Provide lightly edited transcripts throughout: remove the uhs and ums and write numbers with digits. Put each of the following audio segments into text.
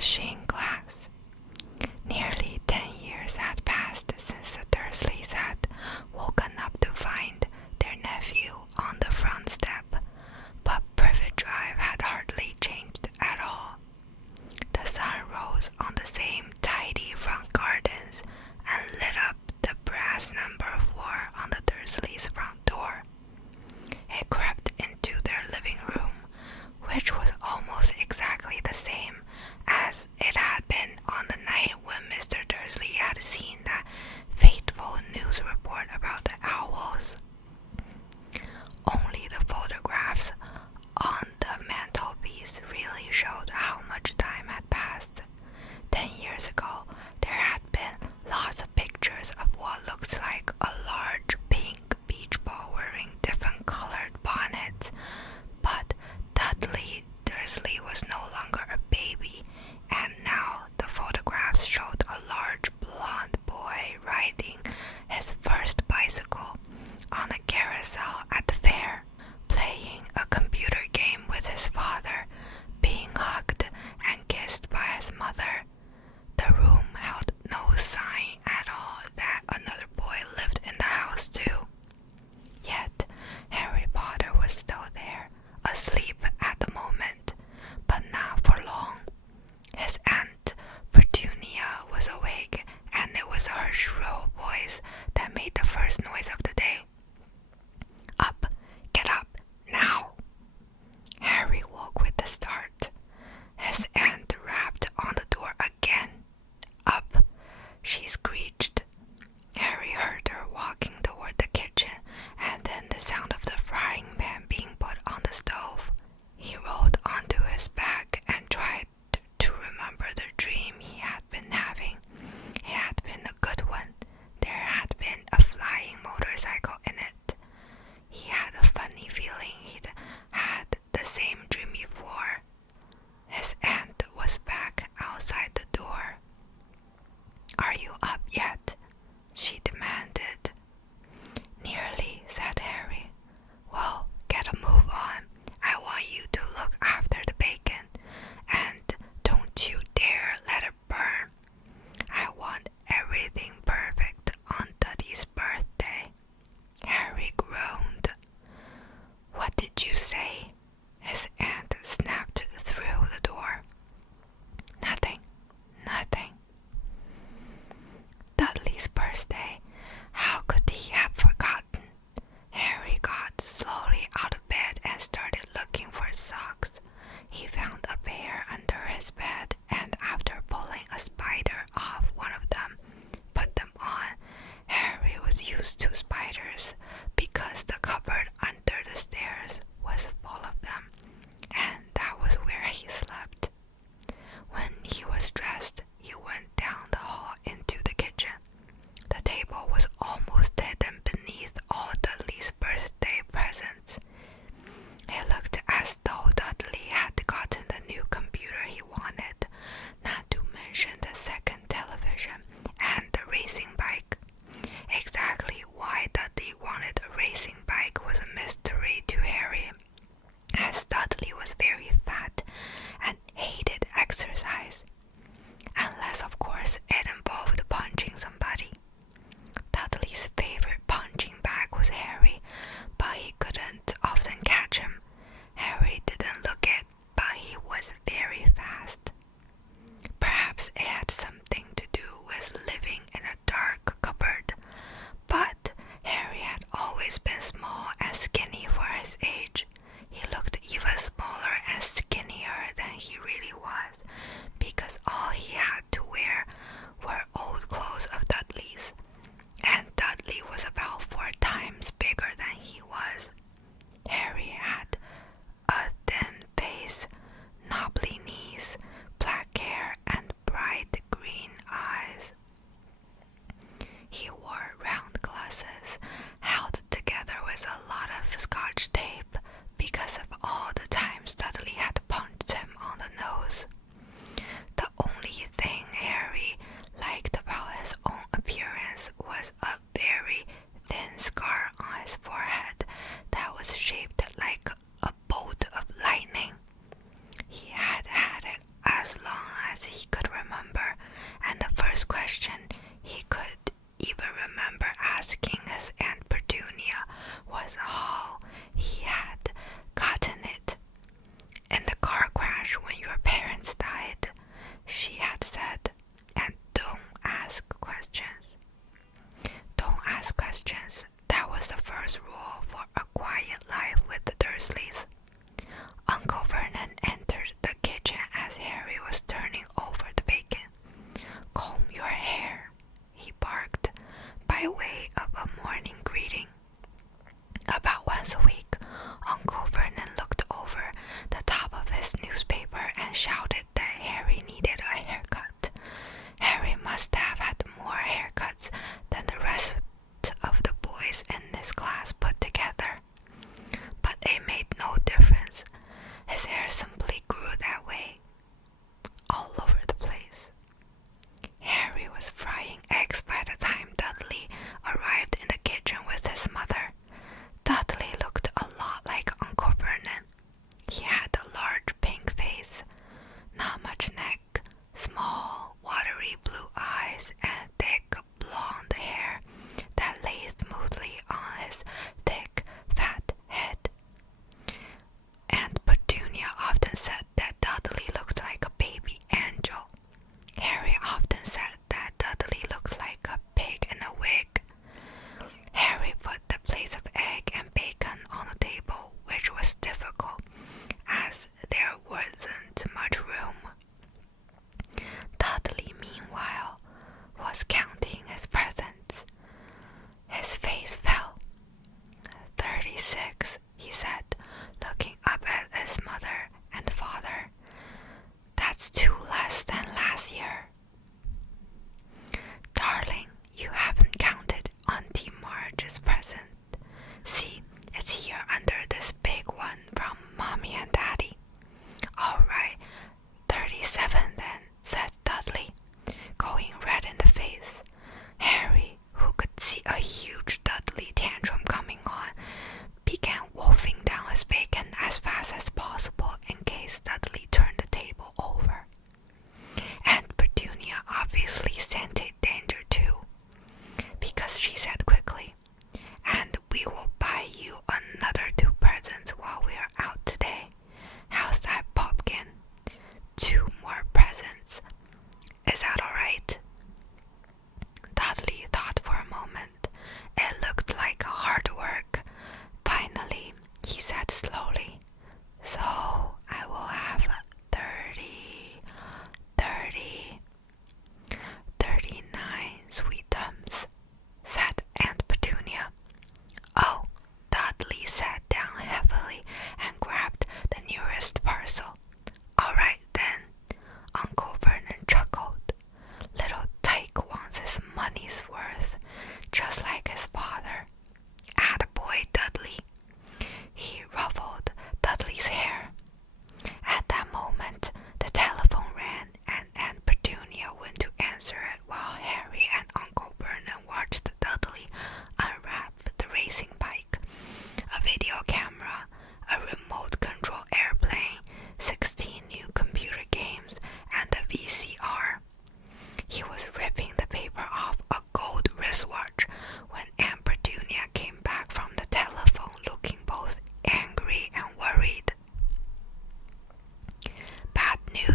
vanishing glass. Nearly 10 years had passed since the Dursleys had woken up to find their nephew on the front step, but Privet Drive had hardly changed at all. The sun rose on the same tidy front gardens and lit up the brass number 4 on the Dursleys' front door. It crept into their living room, which was almost exactly the same as it had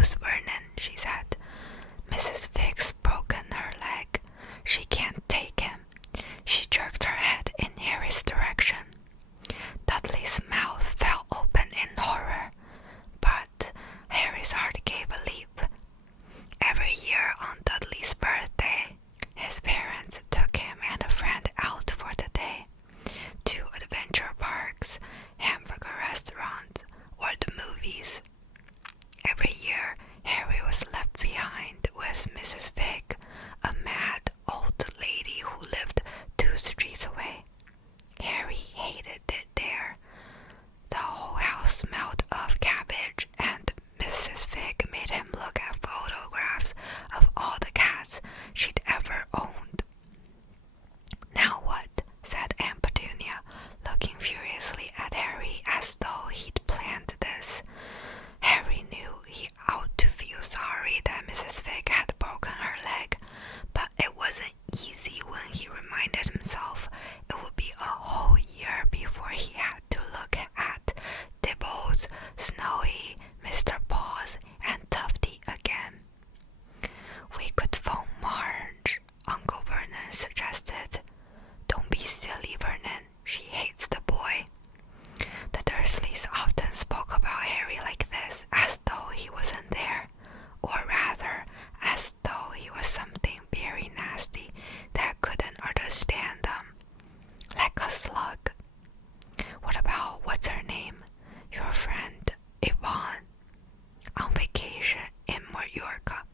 use, Vernon, she said. Mrs. Fig's broken her leg. She can't take him. She jerked her head in Harry's direction. Dudley's mouth fell open in horror, but Harry's heart gave a leap. Every year on Dudley's birthday, his parents took him and a friend out for the day to adventure parks, hamburger restaurants, or the movies. Every year, Harry was left behind with Mrs. Fig, a mad old lady who lived 2 streets away. Harry hated it there. The whole house smelled of cabbage, and Mrs. Fig made him look at photographs of all the cats she'd ever owned. "Now what?" said Aunt Petunia, looking furiously at Harry as though he'd planned this. Harry knew he ought to feel sorry that Mrs. Fig had broken her leg, but it wasn't easy when he reminded himself it would be a whole year before he had to look at Dibbles, Snowy, Mr. Paws, and Tufty again. "We could phone Marge," Uncle Vernon suggested. "Don't be silly, Vernon. She hates the boy." The Dursleys often spoke about Harry like this, as though he wasn't there, or rather, as though he was something very nasty that couldn't understand them, like a slug. "What about what's her name? Your friend, Yvonne, on vacation in Mallorca,"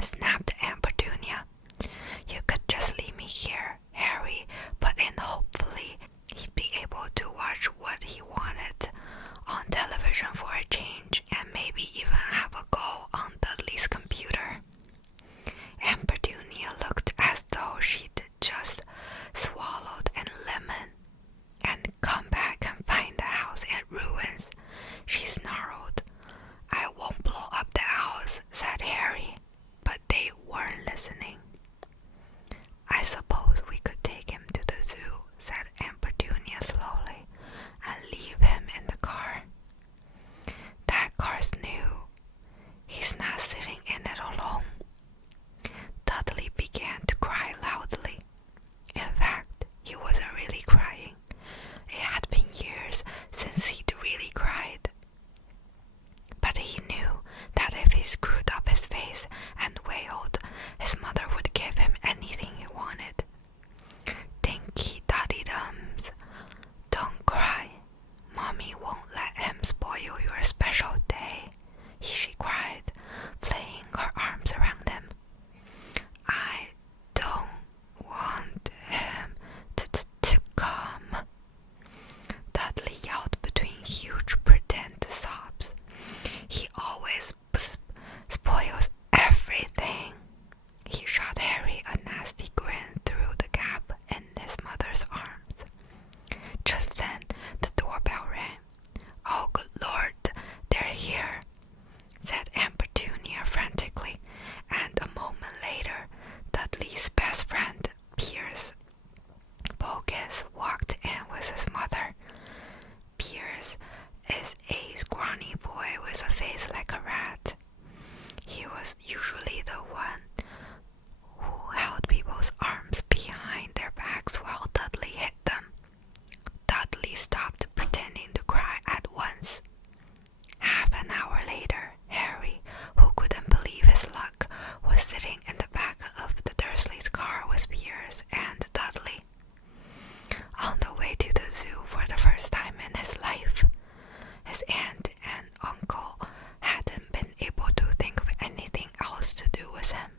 snapped Aunt Petunia. "You could just leave me here," Harry put in hopefully. He'd be able to watch what he wanted on television for a change, and maybe even have a go on Dudley's computer. Aunt Petunia looked as though she'd just swallowed a lemon and come back and find the house in ruins. She snarled. "I won't blow up the house," said Harry, but they weren't listening. "I suppose we could take him to the zoo," said Aunt Petunia slowly, "and leave him in the car. That car's new. He's not sitting in it alone." Dudley began to cry loudly. In fact, he wasn't really crying. It had been years since he'd really cried. But he knew that if he screwed up his face and wailed, his mother would give him anything he wanted. "Dinky Duddy-dums, don't cry. Mommy won't let him spoil your special day," she cried, playing her arms around him. "I don't want him to come," Dudley yelled between huge pretend sobs. "He always spoils everything." He shot Harry a nasty grin through the gap in his mother's arms. Just then, the doorbell rang. "Oh, good Lord, they're here," said Aunt Petunia frantically, and a moment later, Dudley's best friend, Pierce Bogus, walked in with his mother. Pierce is a scrawny boy with a face like a rat. He was usually the one who held people's arms behind their backs while Dudley hit them. Dudley stopped pretending to cry at once. Half an hour later, Harry, who couldn't believe his luck, was sitting in the back of the Dursleys' car with Pierce and Dudley. On the way to the zoo for the first time in his life, his aunt and uncle hadn't been able to think of anything else to do with him.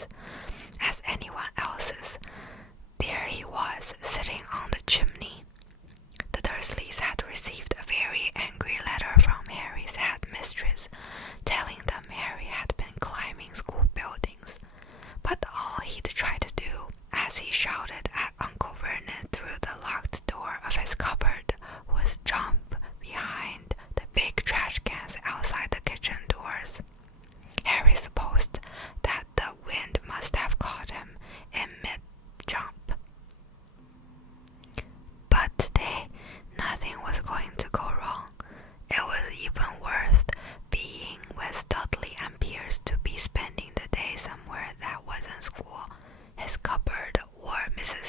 was as anyone else's. There he was, sitting on the chimney. The Dursleys had received a very angry letter from Harry's headmistress, telling them Harry had been climbing school buildings. But all he'd tried to do, as he shouted at Uncle Vernon through the locked door of his cupboard, was jump behind the big trash cans outside the kitchen doors. Harry supposed that the wind must have caught him in mid-jump. But today, nothing was going to go wrong. It was even worse being with Dudley and Pierce to be spending the day somewhere that wasn't school. His cupboard, or Mrs.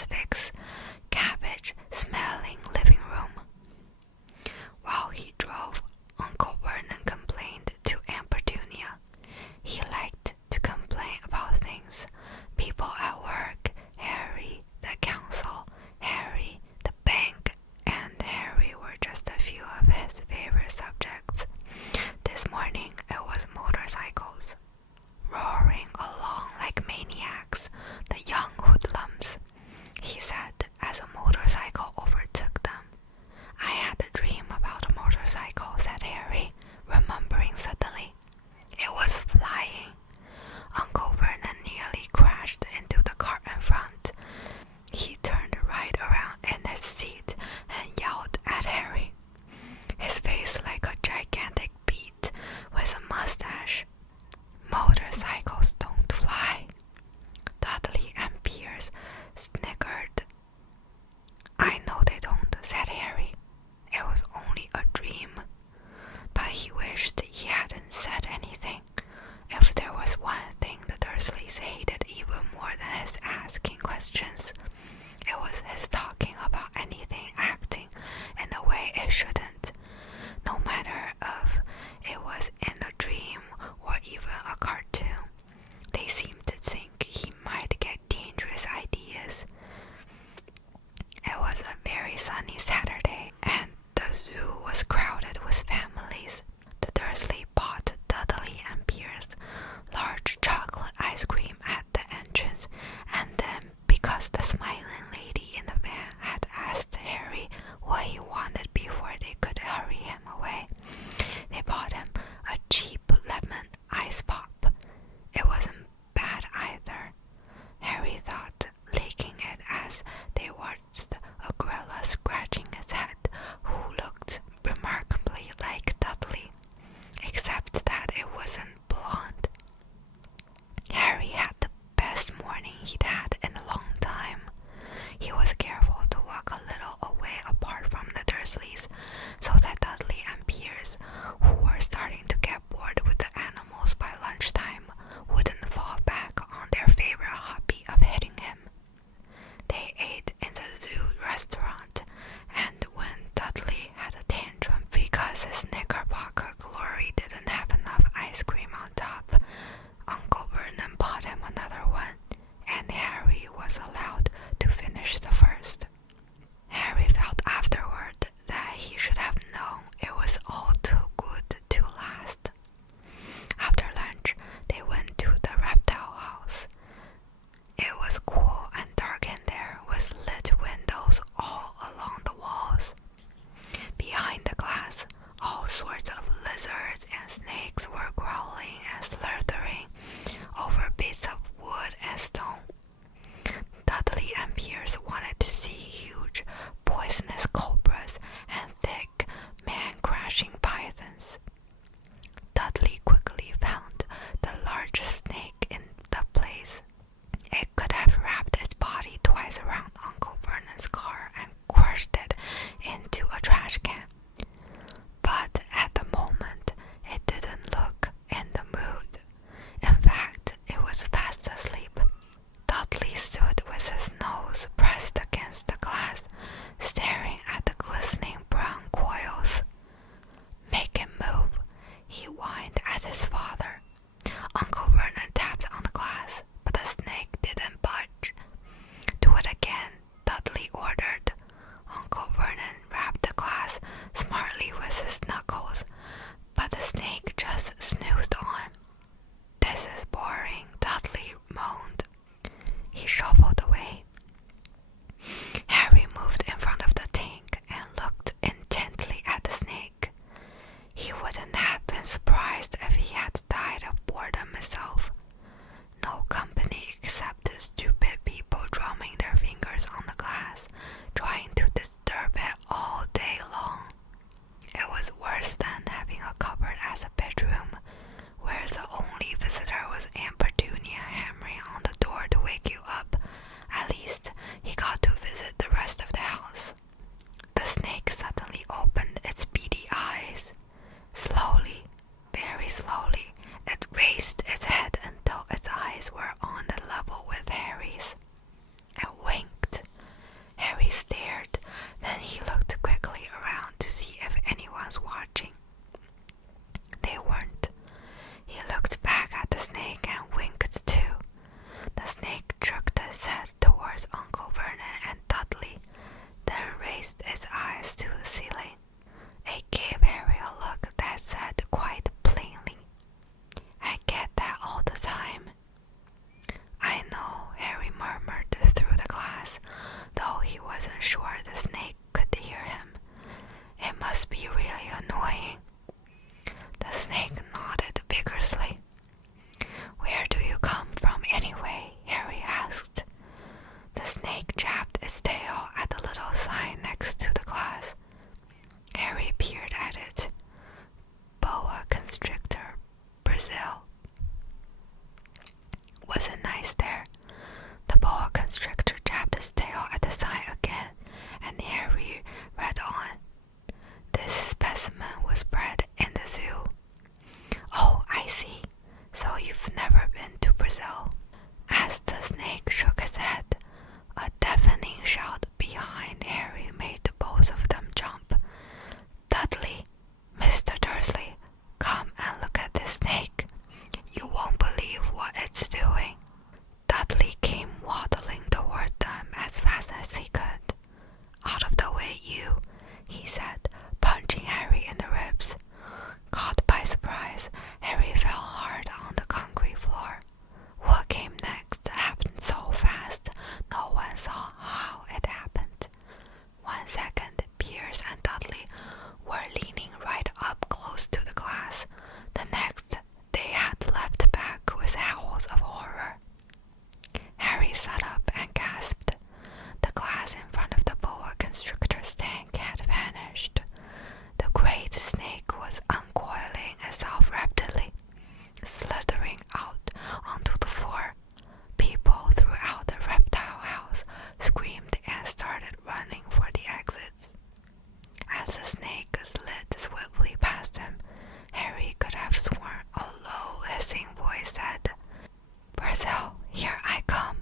Here I come.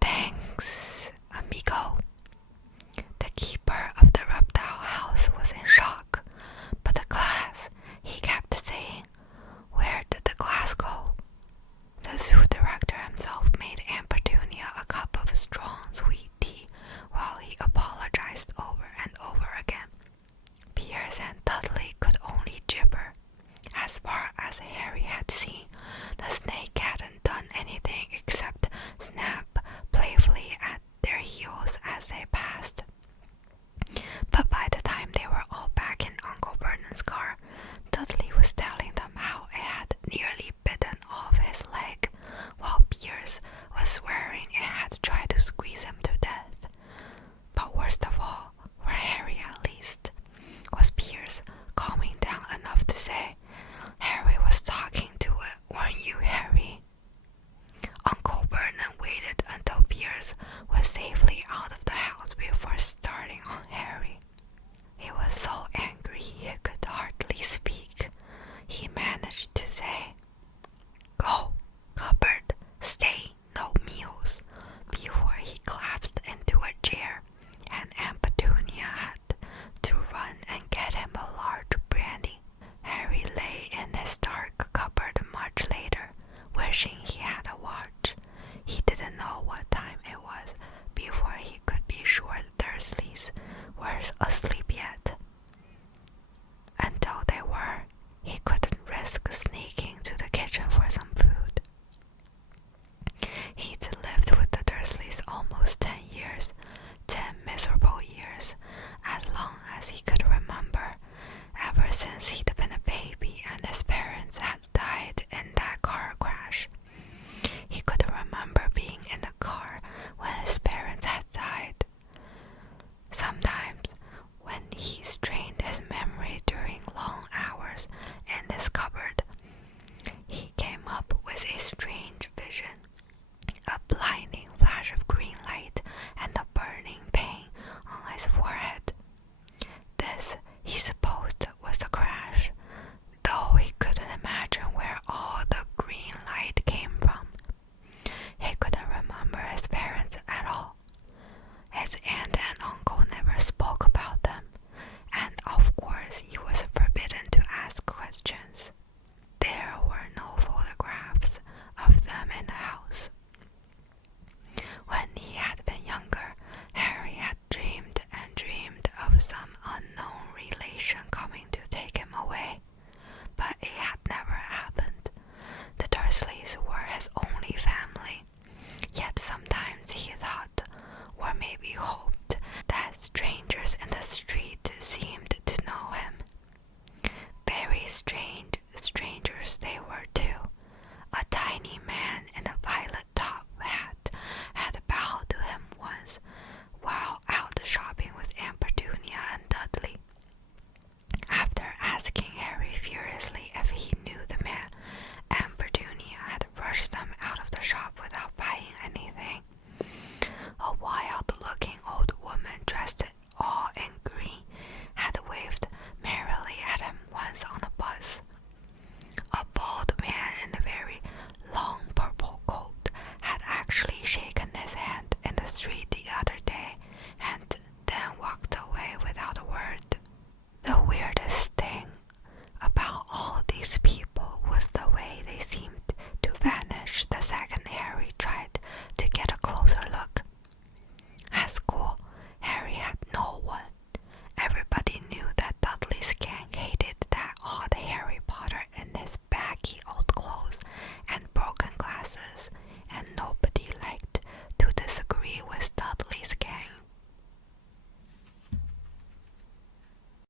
Thanks, amigo. The keeper of the reptile house was in shock. But the glass, he kept saying. Where did the glass go? The zoo director himself made Aunt Petunia a cup of strong sweet tea while he apologized over and over again. Pierce and Dudley could only gibber. As far as Harry had seen, the snake hadn't done anything except snap playfully at their heels as they passed. But by the time they were all back in Uncle Vernon's car, Dudley was telling them how it had nearly bitten off his leg, while Pierce was swearing